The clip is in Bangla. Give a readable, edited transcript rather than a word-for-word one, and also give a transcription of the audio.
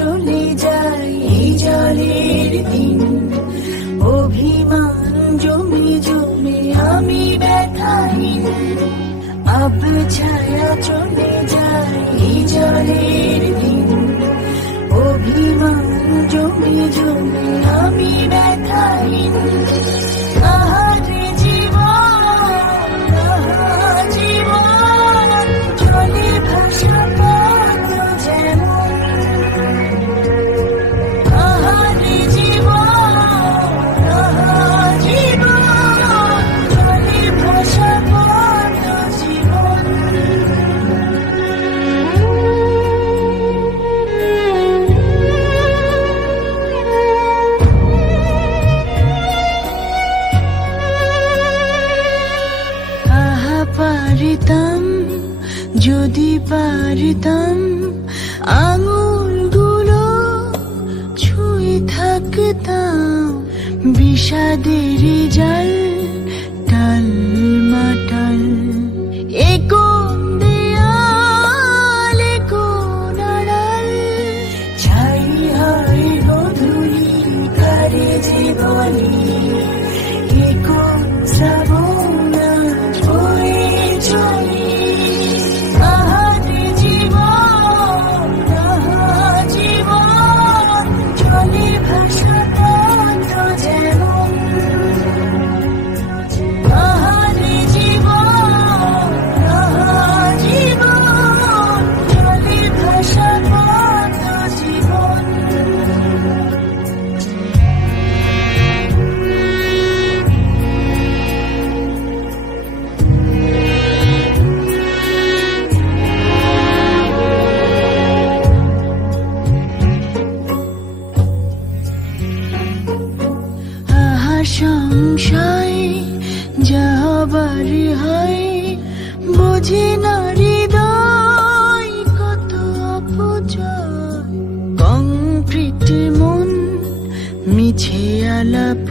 চলে যায় এই জলের দিন, অভিমান জমে জমে আমি ব্যথাহীন, ছায়া চলে যায় এই জলের দিন, অভিমান জমে জমে আমি ব্যথাহীন। আহারে জীবন, আহা জীবন, জলে ভাসা পদ্ম যেমন। আহারে জীবন, আহা জীবন, জলে ভাসা পদ্ম জীবন। পারিতাম যদি পারিতাম আঙুলগুলো ছুঁয়ে থাকতাম বিষাদের জাল টাল মাটাল। এ কোন দেয়াল, এ কোন আড়াল, ছাই হয় গধূলি কারে যে বলি, এ কোন শ্রাবণ বয়ে চলি। আহারে জীবন, আহা জীবন, জলে ভাসা পদ্ম যেমন। আহারে জীবন, আহা জীবন, জলে ভাসা পদ্ম জীবন। সংশয় যাবার হয় বুঝি না হৃদয় কত অপচয়। কংক্রিট মন মিছে আলাপ